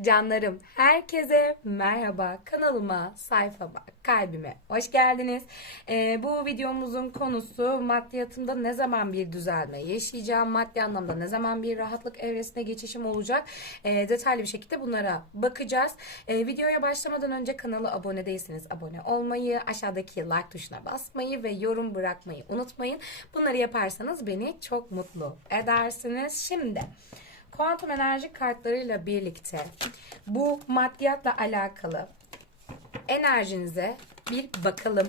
Canlarım, herkese merhaba. Kanalıma, sayfama, kalbime hoş geldiniz. Ee, bu videomuzun konusu maddiyatımda ne zaman bir düzelme yaşayacağım, maddi anlamda ne zaman bir rahatlık evresine geçişim olacak. Ee, detaylı bir şekilde bunlara bakacağız. Ee, videoya başlamadan önce kanala abone değilseniz abone olmayı, aşağıdaki like tuşuna basmayı ve yorum bırakmayı unutmayın. Bunları yaparsanız beni çok mutlu edersiniz. Şimdi... Kuantum enerji kartlarıyla birlikte bu maddiyatla alakalı enerjinize bir bakalım.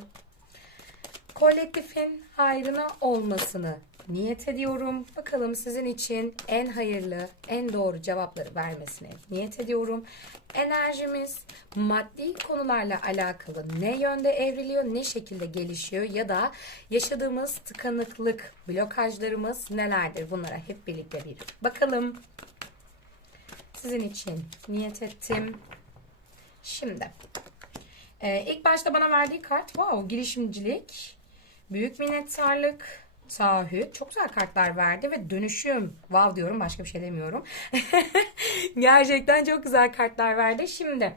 Kolektifin hayrına olmasını niyet ediyorum. Bakalım sizin için en hayırlı, en doğru cevapları vermesine niyet ediyorum. Enerjimiz maddi konularla alakalı ne yönde evriliyor, ne şekilde gelişiyor ya da yaşadığımız tıkanıklık, blokajlarımız nelerdir? Bunlara hep birlikte bir bakalım. Sizin için niyet ettim. Şimdi ee, ilk başta bana verdiği kart wow girişimcilik, büyük minnettarlık, taahhüt. Çok güzel kartlar verdi ve dönüşüm. Wow diyorum başka bir şey demiyorum. Gerçekten çok güzel kartlar verdi. Şimdi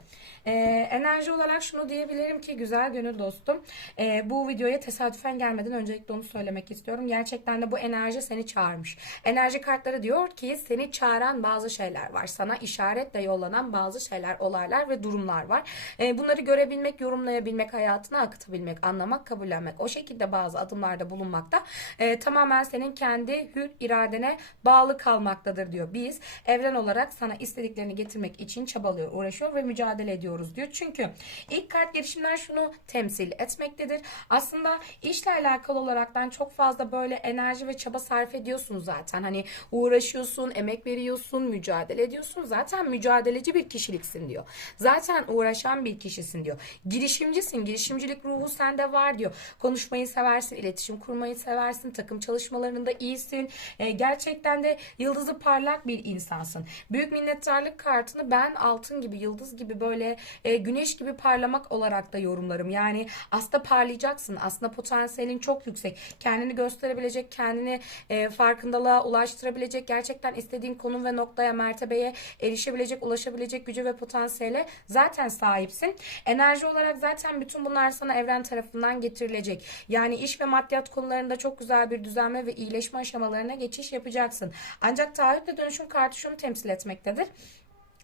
e, enerji olarak şunu diyebilirim ki güzel gönül dostum. E, bu videoya tesadüfen gelmeden öncelikle onu söylemek istiyorum. Gerçekten de bu enerji seni çağırmış. Enerji kartları diyor ki seni çağıran bazı şeyler var. Sana işaretle yollanan bazı şeyler, olaylar ve durumlar var. E, bunları görebilmek, yorumlayabilmek, hayatına akıtabilmek, anlamak, kabullenmek. O şekilde bazı adımlarda bulunmakta e, tamamen senin kendi hür iradene bağlı kalmaktadır diyor. Biz evren olarak sana istediklerini getirmek için çabalıyor, uğraşıyor ve mücadele ediyoruz diyor. Çünkü ilk kart girişimler şunu temsil etmektedir. Aslında işle alakalı olaraktan çok fazla böyle enerji ve çaba sarf ediyorsun zaten. Hani uğraşıyorsun, emek veriyorsun, mücadele ediyorsun. Zaten mücadeleci bir kişiliksin diyor. Zaten uğraşan bir kişisin diyor. Girişimcisin, girişimcilik ruhu sende var diyor. Konuşmayı seversin, iletişim kurmayı seversin, takım çalışmalarında iyisin. E, gerçekten de yıldızı parlak bir insansın. Büyük minnettarlık kartını ben altın gibi, yıldız gibi böyle e, güneş gibi parlamak olarak da yorumlarım. Yani aslında parlayacaksın. Aslında potansiyelin çok yüksek. Kendini gösterebilecek, kendini e, farkındalığa ulaştırabilecek, gerçekten istediğin konum ve noktaya, mertebeye erişebilecek, ulaşabilecek gücü ve potansiyele zaten sahipsin. Enerji olarak zaten bütün bunlar sana evren tarafından getirilecek. Yani iş ve maddiyat konularında çok güzel bir düzenleme ve iyileşme aşamalarına geçiş yapacaksın. Ancak taahhütle dönüşüm kartı şunu temsil etmektedir.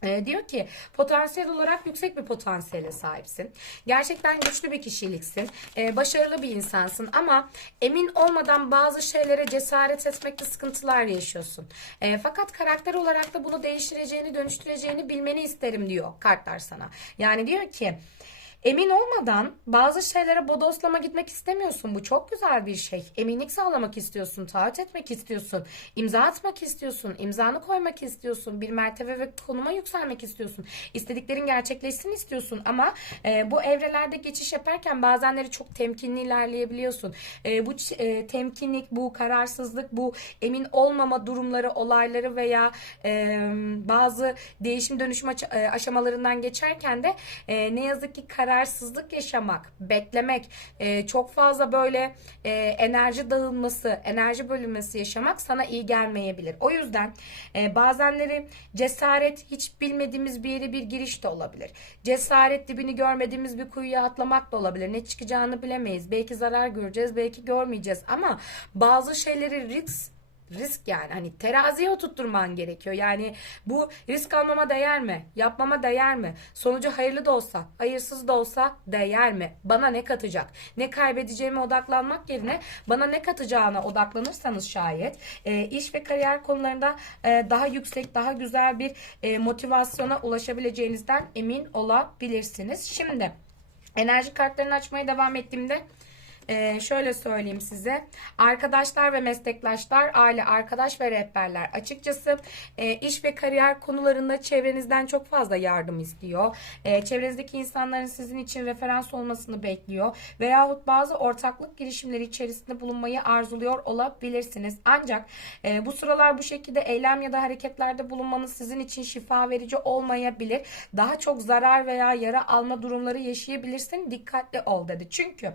E, diyor ki potansiyel olarak yüksek bir potansiyele sahipsin. Gerçekten güçlü bir kişiliksin. E, başarılı bir insansın ama emin olmadan bazı şeylere cesaret etmekte sıkıntılar yaşıyorsun. E, fakat karakter olarak da bunu değiştireceğini, dönüştüreceğini bilmeni isterim diyor kartlar sana. Yani diyor ki Emin olmadan bazı şeylere bodoslama gitmek istemiyorsun. Bu çok güzel bir şey. Eminlik sağlamak istiyorsun, taahhüt etmek istiyorsun, imza atmak istiyorsun, imzanı koymak istiyorsun, bir mertebe ve konuma yükselmek istiyorsun. İstediklerin gerçekleşsin istiyorsun ama e, bu evrelerde geçiş yaparken bazenleri çok temkinli ilerleyebiliyorsun. E, bu e, temkinlik, bu kararsızlık, bu emin olmama durumları, olayları veya e, bazı değişim dönüşüm e, aşamalarından geçerken de e, ne yazık ki karar kararsızlık yaşamak, beklemek, e, çok fazla böyle e, enerji dağılması, enerji bölünmesi yaşamak sana iyi gelmeyebilir. O yüzden e, bazenleri cesaret hiç bilmediğimiz bir yere bir giriş de olabilir. Cesaret dibini görmediğimiz bir kuyuya atlamak da olabilir. Ne çıkacağını bilemeyiz. Belki zarar göreceğiz, belki görmeyeceğiz ama bazı şeyleri risk risk yani hani teraziye oturtturman gerekiyor. Yani bu risk almama değer mi? Yapmama değer mi? Sonucu hayırlı da olsa, hayırsız da olsa değer mi? Bana ne katacak? Ne kaybedeceğime odaklanmak yerine bana ne katacağına odaklanırsanız şayet e, iş ve kariyer konularında e, daha yüksek, daha güzel bir e, motivasyona ulaşabileceğinizden emin olabilirsiniz. Şimdi enerji kartlarını açmaya devam ettiğimde ee, şöyle söyleyeyim size. Arkadaşlar ve meslektaşlar, aile, arkadaş ve rehberler açıkçası e, iş ve kariyer konularında çevrenizden çok fazla yardım istiyor. E, çevrenizdeki insanların sizin için referans olmasını bekliyor. Veyahut bazı ortaklık girişimleri içerisinde bulunmayı arzuluyor olabilirsiniz. Ancak e, bu sıralar bu şekilde eylem ya da hareketlerde bulunmanız sizin için şifa verici olmayabilir. Daha çok zarar veya yara alma durumları yaşayabilirsin. Dikkatli ol dedi. Çünkü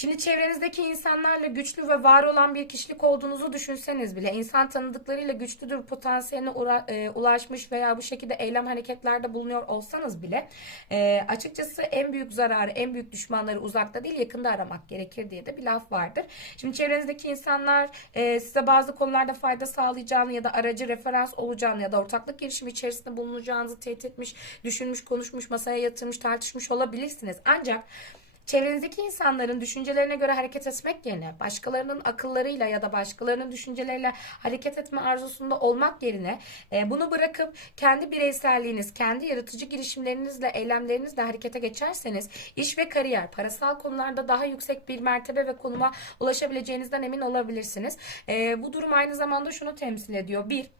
Şimdi çevrenizdeki insanlarla güçlü ve var olan bir kişilik olduğunuzu düşünseniz bile insan tanıdıklarıyla güçlüdür potansiyeline ura- e, ulaşmış veya bu şekilde eylem hareketlerde bulunuyor olsanız bile e, açıkçası en büyük zararı, en büyük düşmanları uzakta değil yakında aramak gerekir diye de bir laf vardır. Şimdi çevrenizdeki insanlar e, size bazı konularda fayda sağlayacağını ya da aracı referans olacağını ya da ortaklık girişimi içerisinde bulunacağınızı teyit etmiş, düşünmüş, konuşmuş, masaya yatırmış, tartışmış olabilirsiniz. Ancak Çevrenizdeki insanların düşüncelerine göre hareket etmek yerine başkalarının akıllarıyla ya da başkalarının düşünceleriyle hareket etme arzusunda olmak yerine e, bunu bırakıp kendi bireyselliğiniz, kendi yaratıcı girişimlerinizle, eylemlerinizle harekete geçerseniz iş ve kariyer, parasal konularda daha yüksek bir mertebe ve konuma ulaşabileceğinizden emin olabilirsiniz. E, bu durum aynı zamanda şunu temsil ediyor. Bir,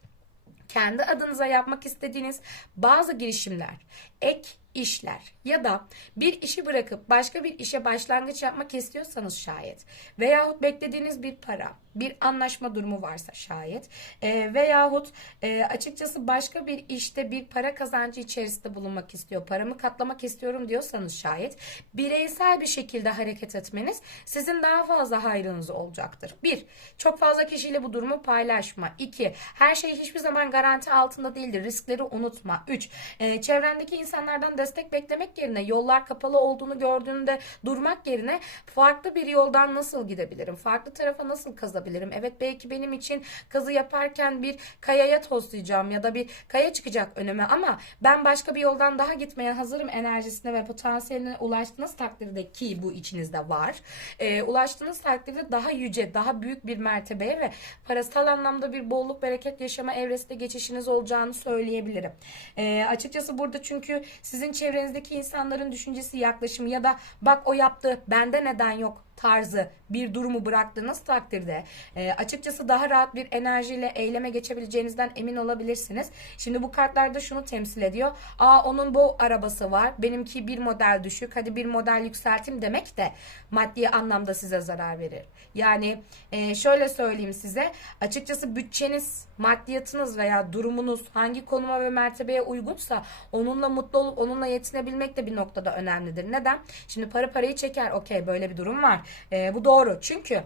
kendi adınıza yapmak istediğiniz bazı girişimler, ek işler ya da bir işi bırakıp başka bir işe başlangıç yapmak istiyorsanız şayet veyahut beklediğiniz bir para, bir anlaşma durumu varsa şayet e, veyahut e, açıkçası başka bir işte bir para kazancı içerisinde bulunmak istiyor, paramı katlamak istiyorum diyorsanız şayet bireysel bir şekilde hareket etmeniz sizin daha fazla hayrınız olacaktır. Bir, çok fazla kişiyle bu durumu paylaşma. İki, her şey hiçbir zaman garanti altında değildir. Riskleri unutma. Üç, e, çevrendeki insanlardan destek beklemek yerine yollar kapalı olduğunu gördüğünde durmak yerine farklı bir yoldan nasıl gidebilirim? Farklı tarafa nasıl kazabilirim? Evet belki benim için kazı yaparken bir kayaya toslayacağım ya da bir kaya çıkacak önüme ama ben başka bir yoldan daha gitmeye hazırım enerjisine ve potansiyeline ulaştığınız takdirde ki bu içinizde var. E, ulaştığınız takdirde daha yüce, daha büyük bir mertebeye ve parasal anlamda bir bolluk bereket yaşama evresinde geçişiniz olacağını söyleyebilirim. E, açıkçası burada çünkü sizin çevrenizdeki insanların düşüncesi, yaklaşımı ya da bak o yaptı bende neden yok tarzı bir durumu bıraktığınız takdirde e, açıkçası daha rahat bir enerjiyle eyleme geçebileceğinizden emin olabilirsiniz. Şimdi bu kartlarda şunu temsil ediyor. Aa onun bu arabası var. Benimki bir model düşük. Hadi bir model yükselteyim demek de maddi anlamda size zarar verir. Yani e, şöyle söyleyeyim size. Açıkçası bütçeniz, maddiyatınız veya durumunuz hangi konuma ve mertebeye uygunsa onunla mutlu olup onunla yetinebilmek de bir noktada önemlidir. Neden? Şimdi para parayı çeker. Okey böyle bir durum var. E, bu doğru. Çünkü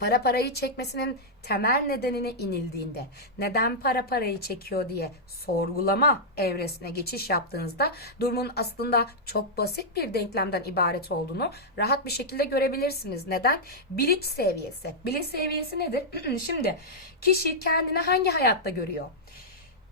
para parayı çekmesinin temel nedenine inildiğinde neden para parayı çekiyor diye sorgulama evresine geçiş yaptığınızda durumun aslında çok basit bir denklemden ibaret olduğunu rahat bir şekilde görebilirsiniz. Neden? Bilinç seviyesi. Bilinç seviyesi nedir? Şimdi kişi kendini hangi hayatta görüyor?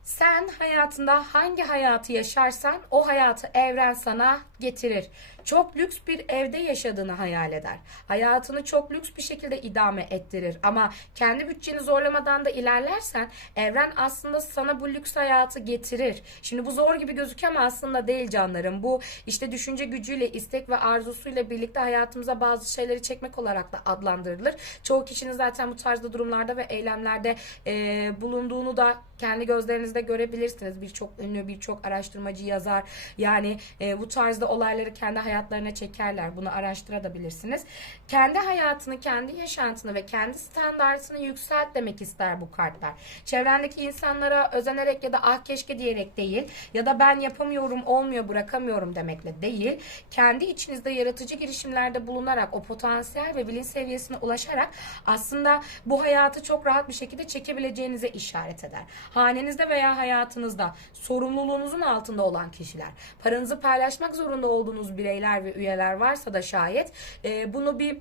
Sen hayatında hangi hayatı yaşarsan o hayatı evren sana getirir. Çok lüks bir evde yaşadığını hayal eder. Hayatını çok lüks bir şekilde idame ettirir. Ama kendi bütçeni zorlamadan da ilerlersen evren aslında sana bu lüks hayatı getirir. Şimdi bu zor gibi ama aslında değil canlarım. Bu işte düşünce gücüyle, istek ve arzusuyla birlikte hayatımıza bazı şeyleri çekmek olarak da adlandırılır. Çoğu kişinin zaten bu tarzda durumlarda ve eylemlerde e, bulunduğunu da kendi gözlerinizde görebilirsiniz. Birçok ünlü, birçok araştırmacı yazar. Yani e, bu tarzda olayları kendi hayatlarına çekerler. Bunu araştırabilirsiniz. Kendi hayatını, kendi yaşantını ve kendi standartını yükselt demek ister bu kartlar. Çevrendeki insanlara özenerek ya da ah keşke diyerek değil ya da ben yapamıyorum, olmuyor, bırakamıyorum demekle değil. Kendi içinizde yaratıcı girişimlerde bulunarak o potansiyel ve bilinç seviyesine ulaşarak aslında bu hayatı çok rahat bir şekilde çekebileceğinize işaret eder. Hanenizde veya hayatınızda sorumluluğunuzun altında olan kişiler, paranızı paylaşmak zorunda olduğunuz bireyler ve üyeler varsa da şayet e, bunu bir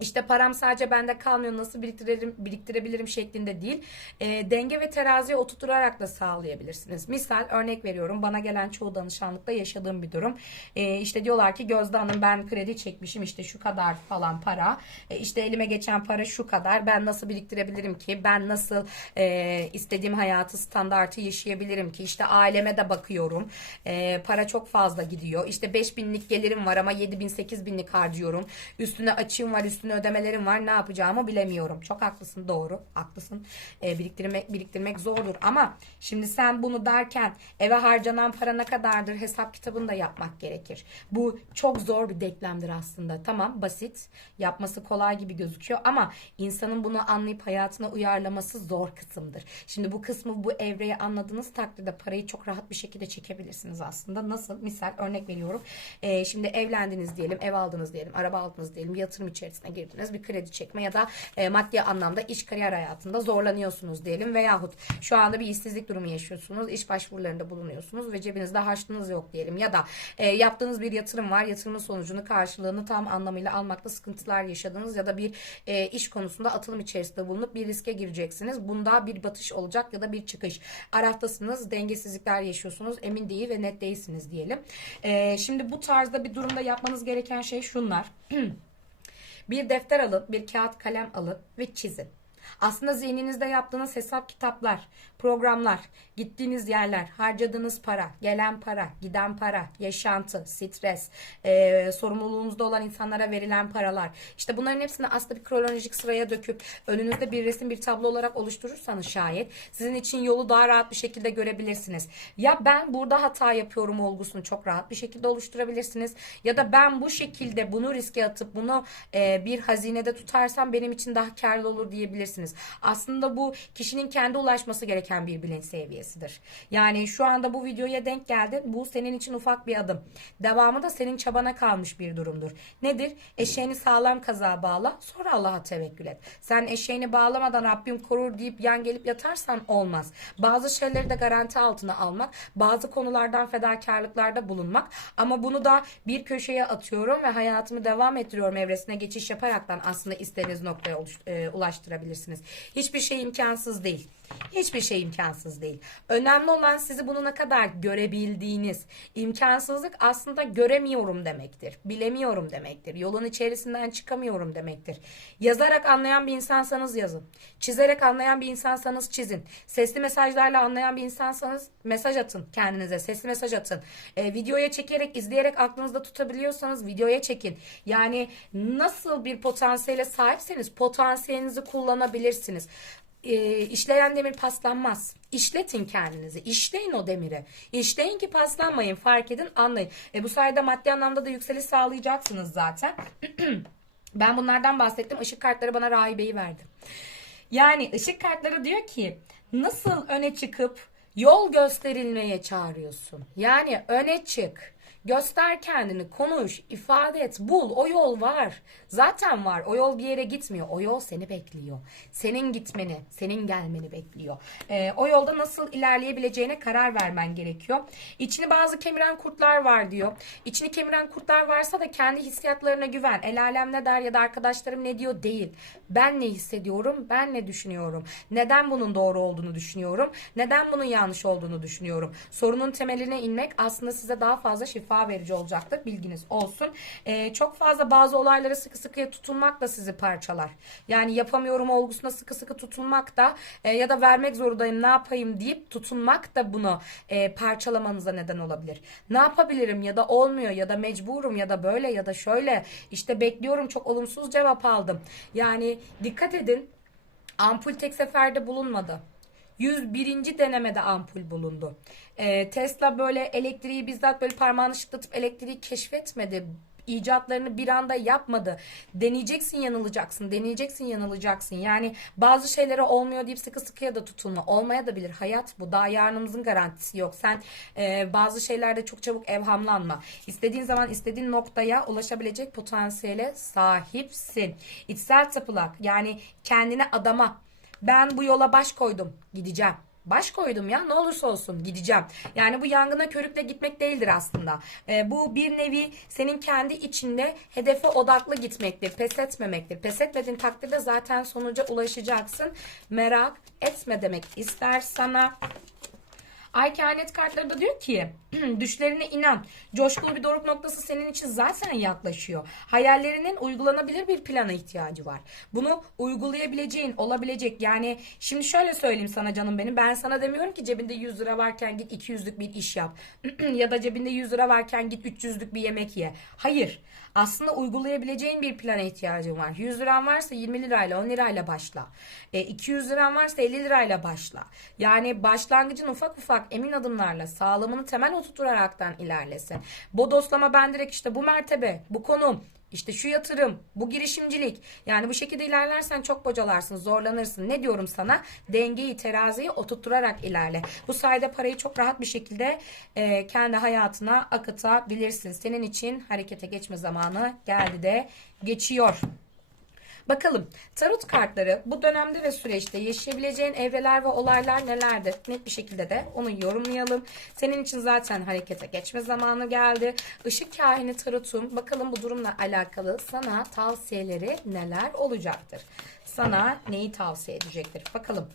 işte param sadece bende kalmıyor nasıl biriktirebilirim, biriktirebilirim şeklinde değil e, denge ve teraziye oturtarak da sağlayabilirsiniz. Misal örnek veriyorum bana gelen çoğu danışanlıkta yaşadığım bir durum. E, işte diyorlar ki Gözde Hanım ben kredi çekmişim işte şu kadar falan para. E, işte elime geçen para şu kadar ben nasıl biriktirebilirim ki ben nasıl e, istediğim hayatı standartı yaşayabilirim ki işte aileme de bakıyorum. E, para çok fazla gidiyor. İşte 5000'lik gelirim var ama 7000 8000'lik harcıyorum. Üstüne açığım var üstüne ödemelerim var. Ne yapacağımı bilemiyorum. Çok haklısın doğru. Haklısın. E, biriktirmek biriktirmek zordur ama şimdi sen bunu derken eve harcanan para ne kadardır hesap kitabını da yapmak gerekir. Bu çok zor bir denklemdir aslında. Tamam basit. Yapması kolay gibi gözüküyor ama insanın bunu anlayıp hayatına uyarlaması zor kısımdır. Şimdi bu kısmı bu evreyi anladığınız takdirde parayı çok rahat bir şekilde çekebilirsiniz aslında. Nasıl? Misal örnek veriyorum. Ee, şimdi evlendiniz diyelim, ev aldınız diyelim, araba aldınız diyelim, yatırım içerisine girdiniz, bir kredi çekme ya da e, maddi anlamda iş kariyer hayatında zorlanıyorsunuz diyelim veyahut şu anda bir işsizlik durumu yaşıyorsunuz, iş başvurularında bulunuyorsunuz ve cebinizde harçlığınız yok diyelim ya da e, yaptığınız bir yatırım var, yatırımın sonucunu karşılığını tam anlamıyla almakta sıkıntılar yaşadınız ya da bir e, iş konusunda atılım içerisinde bulunup bir riske gireceksiniz. Bunda bir batış olacak ya da bir çıkış. Araftasınız, dengesizlikler yaşıyorsunuz, emin değil ve net değilsiniz diyelim. E, şimdi bu tarzda bir durumda yapmanız gereken şey şunlar. bir defter alın, bir kağıt kalem alın ve çizin. Aslında zihninizde yaptığınız hesap kitaplar, programlar, gittiğiniz yerler, harcadığınız para, gelen para, giden para, yaşantı, stres, e, sorumluluğunuzda olan insanlara verilen paralar. İşte bunların hepsini aslında bir kronolojik sıraya döküp önünüzde bir resim, bir tablo olarak oluşturursanız şayet sizin için yolu daha rahat bir şekilde görebilirsiniz. Ya ben burada hata yapıyorum olgusunu çok rahat bir şekilde oluşturabilirsiniz. Ya da ben bu şekilde bunu riske atıp bunu e, bir hazinede tutarsam benim için daha karlı olur diyebilirsiniz. Aslında bu kişinin kendi ulaşması gereken bir bilinç seviyesidir. Yani şu anda bu videoya denk geldi. Bu senin için ufak bir adım. Devamı da senin çabana kalmış bir durumdur. Nedir? Eşeğini sağlam kazağa bağla. Sonra Allah'a tevekkül et. Sen eşeğini bağlamadan Rabbim korur deyip yan gelip yatarsan olmaz. Bazı şeyleri de garanti altına almak. Bazı konulardan fedakarlıklarda bulunmak. Ama bunu da bir köşeye atıyorum ve hayatımı devam ettiriyorum evresine geçiş yaparaktan aslında istediğiniz noktaya oluş- ulaştırabilirsiniz. Hiçbir şey imkansız değil. Hiçbir şey imkansız değil. Önemli olan sizi bunu ne kadar görebildiğiniz. İmkansızlık aslında göremiyorum demektir. Bilemiyorum demektir. Yolun içerisinden çıkamıyorum demektir. Yazarak anlayan bir insansanız yazın. Çizerek anlayan bir insansanız çizin. Sesli mesajlarla anlayan bir insansanız mesaj atın kendinize. Sesli mesaj atın. E, videoya çekerek, izleyerek aklınızda tutabiliyorsanız videoya çekin. Yani nasıl bir potansiyele sahipseniz potansiyelinizi kullanabilirsiniz e, işleyen demir paslanmaz. İşletin kendinizi. İşleyin o demiri. İşleyin ki paslanmayın. Fark edin, anlayın. E, bu sayede maddi anlamda da yükseliş sağlayacaksınız zaten. ben bunlardan bahsettim. Işık kartları bana rahibeyi verdi. Yani ışık kartları diyor ki nasıl öne çıkıp yol gösterilmeye çağırıyorsun? Yani öne çık. Göster kendini, konuş, ifade et, bul. O yol var. Zaten var. O yol bir yere gitmiyor. O yol seni bekliyor. Senin gitmeni, senin gelmeni bekliyor. Ee, o yolda nasıl ilerleyebileceğine karar vermen gerekiyor. İçini bazı kemiren kurtlar var diyor. İçini kemiren kurtlar varsa da kendi hissiyatlarına güven. El alem ne der ya da arkadaşlarım ne diyor değil. Ben ne hissediyorum, ben ne düşünüyorum. Neden bunun doğru olduğunu düşünüyorum. Neden bunun yanlış olduğunu düşünüyorum. Sorunun temeline inmek aslında size daha fazla şifa verici olacaktır. Bilginiz olsun. Ee, çok fazla bazı olaylara sıkı sıkıya tutulmak da sizi parçalar. Yani yapamıyorum olgusuna sıkı sıkı tutulmak da e, ya da vermek zorundayım ne yapayım deyip tutunmak da bunu e, parçalamanıza neden olabilir. Ne yapabilirim ya da olmuyor ya da mecburum ya da böyle ya da şöyle işte bekliyorum çok olumsuz cevap aldım. Yani dikkat edin ampul tek seferde bulunmadı. 101. denemede ampul bulundu. Ee, Tesla böyle elektriği bizzat böyle parmağını şıklatıp elektriği keşfetmedi. İcatlarını bir anda yapmadı. Deneyeceksin yanılacaksın. Deneyeceksin yanılacaksın. Yani bazı şeylere olmuyor deyip sıkı sıkıya da tutulma. Olmaya da bilir. Hayat bu. Daha yarınımızın garantisi yok. Sen e, bazı şeylerde çok çabuk evhamlanma. İstediğin zaman istediğin noktaya ulaşabilecek potansiyele sahipsin. İçsel tapılak yani kendine adama ben bu yola baş koydum. Gideceğim. Baş koydum ya ne olursa olsun gideceğim. Yani bu yangına körükle gitmek değildir aslında. Ee, bu bir nevi senin kendi içinde hedefe odaklı gitmektir. Pes etmemektir. Pes etmediğin takdirde zaten sonuca ulaşacaksın. Merak etme demek ister sana. Ay kehanet kartları da diyor ki Düşlerine inan. Coşkulu bir doruk noktası senin için zaten yaklaşıyor. Hayallerinin uygulanabilir bir plana ihtiyacı var. Bunu uygulayabileceğin, olabilecek. Yani şimdi şöyle söyleyeyim sana canım benim. Ben sana demiyorum ki cebinde 100 lira varken git 200'lük bir iş yap. ya da cebinde 100 lira varken git 300'lük bir yemek ye. Hayır. Aslında uygulayabileceğin bir plana ihtiyacın var. 100 liran varsa 20 lirayla 10 lirayla başla. E, 200 liran varsa 50 lirayla başla. Yani başlangıcın ufak ufak emin adımlarla sağlamını temel oturturaraktan ilerlesin. Bodoslama ben direkt işte bu mertebe, bu konum, işte şu yatırım, bu girişimcilik. Yani bu şekilde ilerlersen çok bocalarsın, zorlanırsın. Ne diyorum sana? Dengeyi, teraziyi oturtturarak ilerle. Bu sayede parayı çok rahat bir şekilde e, kendi hayatına akıtabilirsin. Senin için harekete geçme zamanı geldi de geçiyor. Bakalım tarot kartları bu dönemde ve süreçte yaşayabileceğin evreler ve olaylar nelerdir? Net bir şekilde de onu yorumlayalım. Senin için zaten harekete geçme zamanı geldi. Işık kahini tarotum bakalım bu durumla alakalı sana tavsiyeleri neler olacaktır? Sana neyi tavsiye edecektir? Bakalım.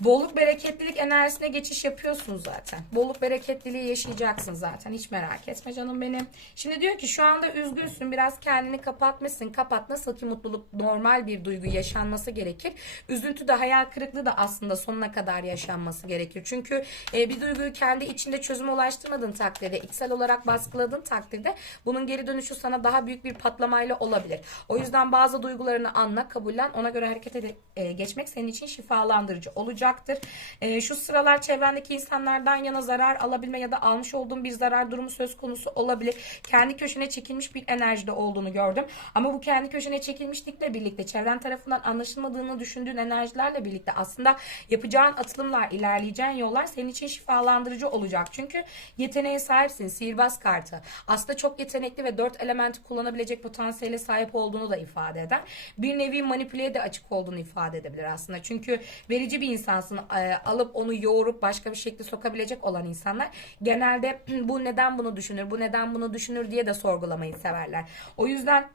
Bolluk bereketlilik enerjisine geçiş yapıyorsun zaten. Bolluk bereketliliği yaşayacaksın zaten. Hiç merak etme canım benim. Şimdi diyor ki şu anda üzgünsün. Biraz kendini kapatmışsın. Kapat. Nasıl ki mutluluk normal bir duygu yaşanması gerekir. Üzüntü de hayal kırıklığı da aslında sonuna kadar yaşanması gerekir. Çünkü e, bir duyguyu kendi içinde çözüme ulaştırmadığın takdirde, içsel olarak baskıladığın takdirde bunun geri dönüşü sana daha büyük bir patlamayla olabilir. O yüzden bazı duygularını anla, kabullen. Ona göre hareket ede- e, geçmek senin için şifalandırıcı olacak olacaktır. E, şu sıralar çevrendeki insanlardan yana zarar alabilme ya da almış olduğun bir zarar durumu söz konusu olabilir. Kendi köşene çekilmiş bir enerjide olduğunu gördüm. Ama bu kendi köşene çekilmişlikle birlikte çevren tarafından anlaşılmadığını düşündüğün enerjilerle birlikte aslında yapacağın atılımlar, ilerleyeceğin yollar senin için şifalandırıcı olacak. Çünkü yeteneğe sahipsin. Sihirbaz kartı. Aslında çok yetenekli ve dört elementi kullanabilecek potansiyele sahip olduğunu da ifade eder. Bir nevi manipüleye de açık olduğunu ifade edebilir aslında. Çünkü verici bir insan insansın e, alıp onu yoğurup başka bir şekilde sokabilecek olan insanlar genelde bu neden bunu düşünür bu neden bunu düşünür diye de sorgulamayı severler. O yüzden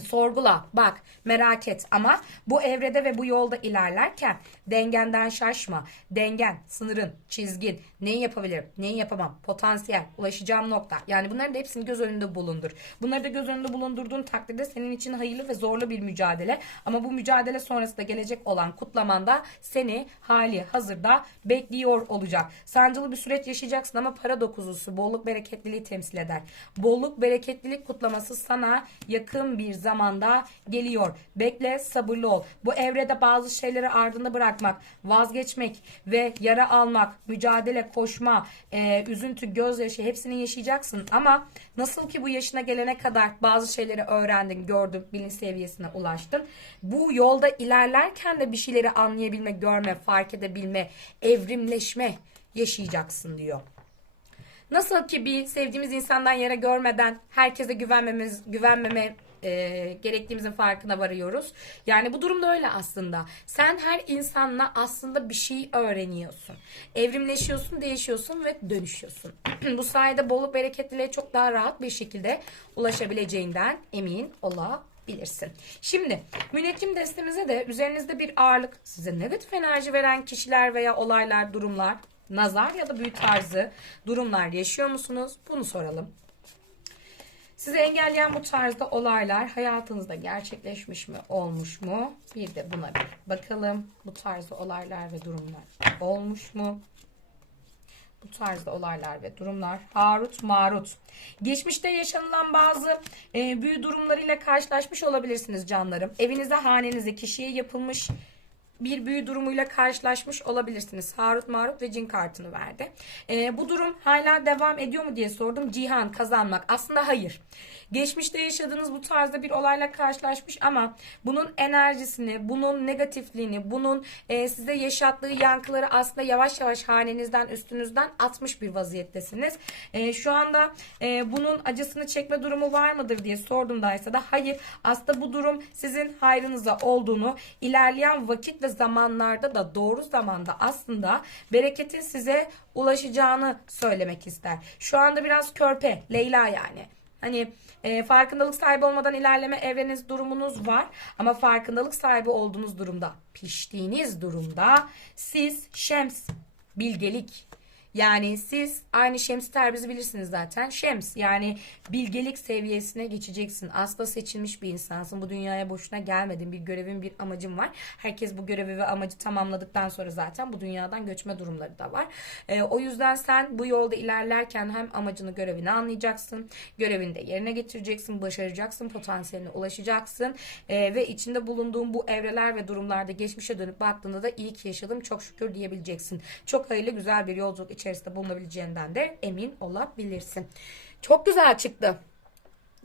Sorgula, bak, merak et ama bu evrede ve bu yolda ilerlerken dengenden şaşma. Dengen, sınırın, çizgin, neyi yapabilirim, neyi yapamam, potansiyel, ulaşacağım nokta. Yani bunların da hepsini göz önünde bulundur. Bunları da göz önünde bulundurduğun takdirde senin için hayırlı ve zorlu bir mücadele. Ama bu mücadele sonrasında gelecek olan kutlamanda seni hali hazırda bekliyor olacak. Sancılı bir süreç yaşayacaksın ama para dokuzusu bolluk bereketliliği temsil eder. Bolluk bereketlilik kutlaması sana yakın bir zamanda geliyor. Bekle, sabırlı ol. Bu evrede bazı şeyleri ardında bırakmak, vazgeçmek ve yara almak, mücadele, koşma, e, üzüntü, gözyaşı hepsini yaşayacaksın. Ama nasıl ki bu yaşına gelene kadar bazı şeyleri öğrendin, gördün, bilinç seviyesine ulaştın. Bu yolda ilerlerken de bir şeyleri anlayabilme, görme, fark edebilme, evrimleşme yaşayacaksın diyor. Nasıl ki bir sevdiğimiz insandan yere görmeden herkese güvenmemiz, güvenmeme e, gerektiğimizin farkına varıyoruz. Yani bu durumda öyle aslında. Sen her insanla aslında bir şey öğreniyorsun. Evrimleşiyorsun, değişiyorsun ve dönüşüyorsun. bu sayede bolluk bereketliliğe çok daha rahat bir şekilde ulaşabileceğinden emin olabilirsin. Şimdi müneccim destemize de üzerinizde bir ağırlık, size negatif enerji veren kişiler veya olaylar, durumlar, nazar ya da büyü tarzı durumlar yaşıyor musunuz? Bunu soralım. Sizi engelleyen bu tarzda olaylar hayatınızda gerçekleşmiş mi, olmuş mu? Bir de buna bir bakalım. Bu tarzda olaylar ve durumlar olmuş mu? Bu tarzda olaylar ve durumlar. Harut marut. Geçmişte yaşanılan bazı e, büyü durumlarıyla karşılaşmış olabilirsiniz canlarım. Evinize, hanenize, kişiye yapılmış bir büyü durumuyla karşılaşmış olabilirsiniz. Harut Marut ve Cin kartını verdi. Ee, bu durum hala devam ediyor mu diye sordum. Cihan kazanmak. Aslında hayır. Geçmişte yaşadığınız bu tarzda bir olayla karşılaşmış ama bunun enerjisini, bunun negatifliğini, bunun e, size yaşattığı yankıları aslında yavaş yavaş hanenizden, üstünüzden atmış bir vaziyettesiniz. E, şu anda e, bunun acısını çekme durumu var mıdır diye sordum daysa da hayır. Aslında bu durum sizin hayrınıza olduğunu ilerleyen vakit ve zamanlarda da doğru zamanda aslında bereketin size ulaşacağını söylemek ister. Şu anda biraz körpe, Leyla yani. Hani e, farkındalık sahibi olmadan ilerleme evreniz durumunuz var. Ama farkındalık sahibi olduğunuz durumda, piştiğiniz durumda siz şems, bilgelik, Yani siz aynı Şems Terbiz'i bilirsiniz zaten. Şems yani bilgelik seviyesine geçeceksin. Asla seçilmiş bir insansın. Bu dünyaya boşuna gelmedin. Bir görevin, bir amacın var. Herkes bu görevi ve amacı tamamladıktan sonra zaten bu dünyadan göçme durumları da var. Ee, o yüzden sen bu yolda ilerlerken hem amacını, görevini anlayacaksın. Görevini de yerine getireceksin, başaracaksın, potansiyeline ulaşacaksın. Ee, ve içinde bulunduğun bu evreler ve durumlarda geçmişe dönüp baktığında da iyi ki yaşadım, çok şükür diyebileceksin. Çok hayırlı, güzel bir yolculuk içerisinde bulunabileceğinden de emin olabilirsin. Çok güzel çıktı.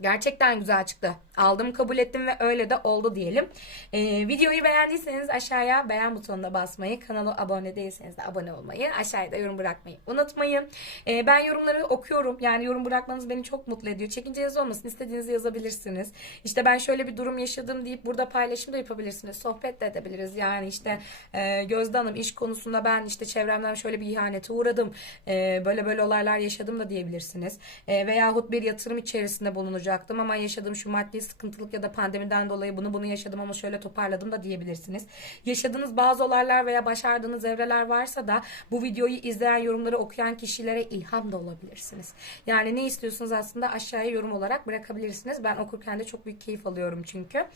Gerçekten güzel çıktı. Aldım kabul ettim ve öyle de oldu diyelim. Ee, videoyu beğendiyseniz aşağıya beğen butonuna basmayı, kanala abone değilseniz de abone olmayı, aşağıya da yorum bırakmayı unutmayın. Ee, ben yorumları okuyorum. Yani yorum bırakmanız beni çok mutlu ediyor. Çekinceniz olmasın. istediğinizi yazabilirsiniz. İşte ben şöyle bir durum yaşadım deyip burada paylaşım da yapabilirsiniz. Sohbet de edebiliriz. Yani işte e, Gözde Hanım iş konusunda ben işte çevremden şöyle bir ihanete uğradım. E, böyle böyle olaylar yaşadım da diyebilirsiniz. E, veyahut bir yatırım içerisinde bulunacaktım ama yaşadığım şu maddi sıkıntılık ya da pandemiden dolayı bunu bunu yaşadım ama şöyle toparladım da diyebilirsiniz. Yaşadığınız bazı olaylar veya başardığınız evreler varsa da bu videoyu izleyen yorumları okuyan kişilere ilham da olabilirsiniz. Yani ne istiyorsunuz aslında aşağıya yorum olarak bırakabilirsiniz. Ben okurken de çok büyük keyif alıyorum çünkü.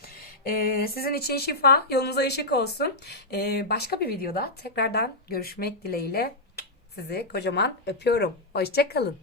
E, sizin için şifa, yolunuza ışık olsun. E, başka bir videoda tekrardan görüşmek dileğiyle sizi kocaman öpüyorum. Hoşçakalın.